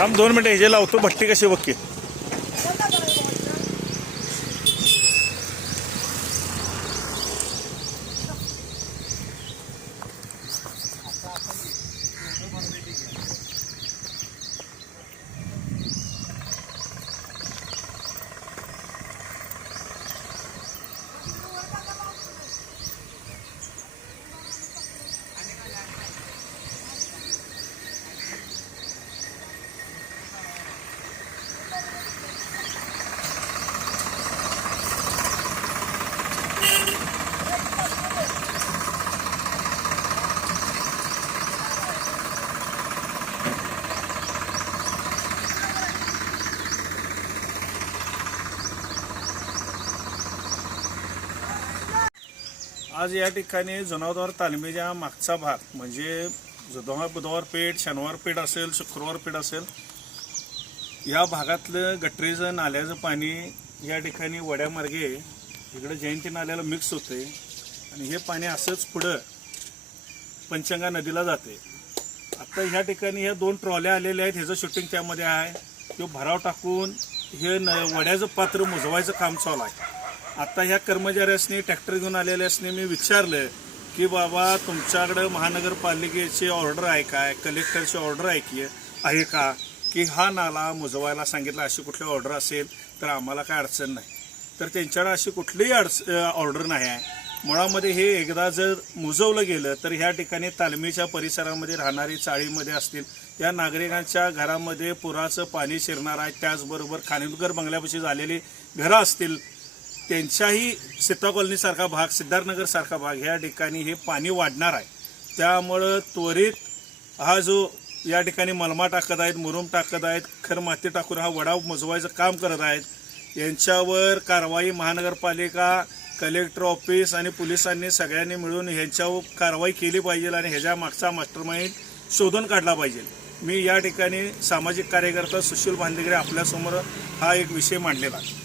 थांब दोन मिनिटं हे लावतो भट्टी कशी बघ की. आज या ठिकाणी जनावरांवर तालमीच्या मागचा भाग म्हणजे बुधवार बुधवार पेठ शनिवार पेठ असेल शुक्रवार पेठ असेल या भागातलं गटरीचं नाल्याचं पाणी या ठिकाणी वड्यामार्गे इकडं जयंती नाल्याला मिक्स होते. आणि हे पाणी असंच पुढं पंचंगा नदीला जाते. आता ह्या ठिकाणी ह्या दोन ट्रॉल्या आलेल्या आहेत ह्याचं शूटिंग त्यामध्ये आहे. तो भराव टाकून हे न वड्याचं पात्र मुजवायचं काम चालू आहे. आता ह्या कर्मचाऱ्यासनी ट्रॅक्टर घेऊन आलेल्यासनी मी विचारलं की बाबा तुमच्याकडं महानगरपालिकेची ऑर्डर आहे काय कलेक्टरची ऑर्डर आहे की आहे का? की हा नाला मुजवायला सांगितला अशी कुठली ऑर्डर असेल तर आम्हाला काय अडचण नाही. तर त्यांच्याकडे अशी कुठलीही अडच ऑर्डर नाही आहे. मुळामध्ये हे एकदा जर मुजवलं गेलं तर ह्या ठिकाणी तालमीच्या परिसरामध्ये राहणारी चाळीमध्ये असतील या नागरिकांच्या घरामध्ये पुराचं पाणी शिरणार आहे त्याचबरोबर खानिलकर बंगल्यापाशी झालेली घरं असतील त्यांच्याही सीता कॉलनीसारखा भाग सिद्धार्थनगरसारखा भाग ह्या ठिकाणी हे पाणी वाढणार आहे. त्यामुळं त्वरित हा जो या ठिकाणी मलमा टाकत आहेत मुरुम टाकत आहेत खर माती टाकून हा वडाव मजवायचं काम करत आहेत यांच्यावर कारवाई महानगरपालिका कलेक्टर ऑफिस आणि पोलिसांनी सगळ्यांनी मिळून ह्यांच्यावर कारवाई केली पाहिजे आणि ह्याच्या मागचा मास्टरमाइंड शोधून काढला पाहिजे. मी या ठिकाणी सामाजिक कार्यकर्ता सुशील भांदेगरे आपल्यासमोर हा एक विषय मांडलेला आहे.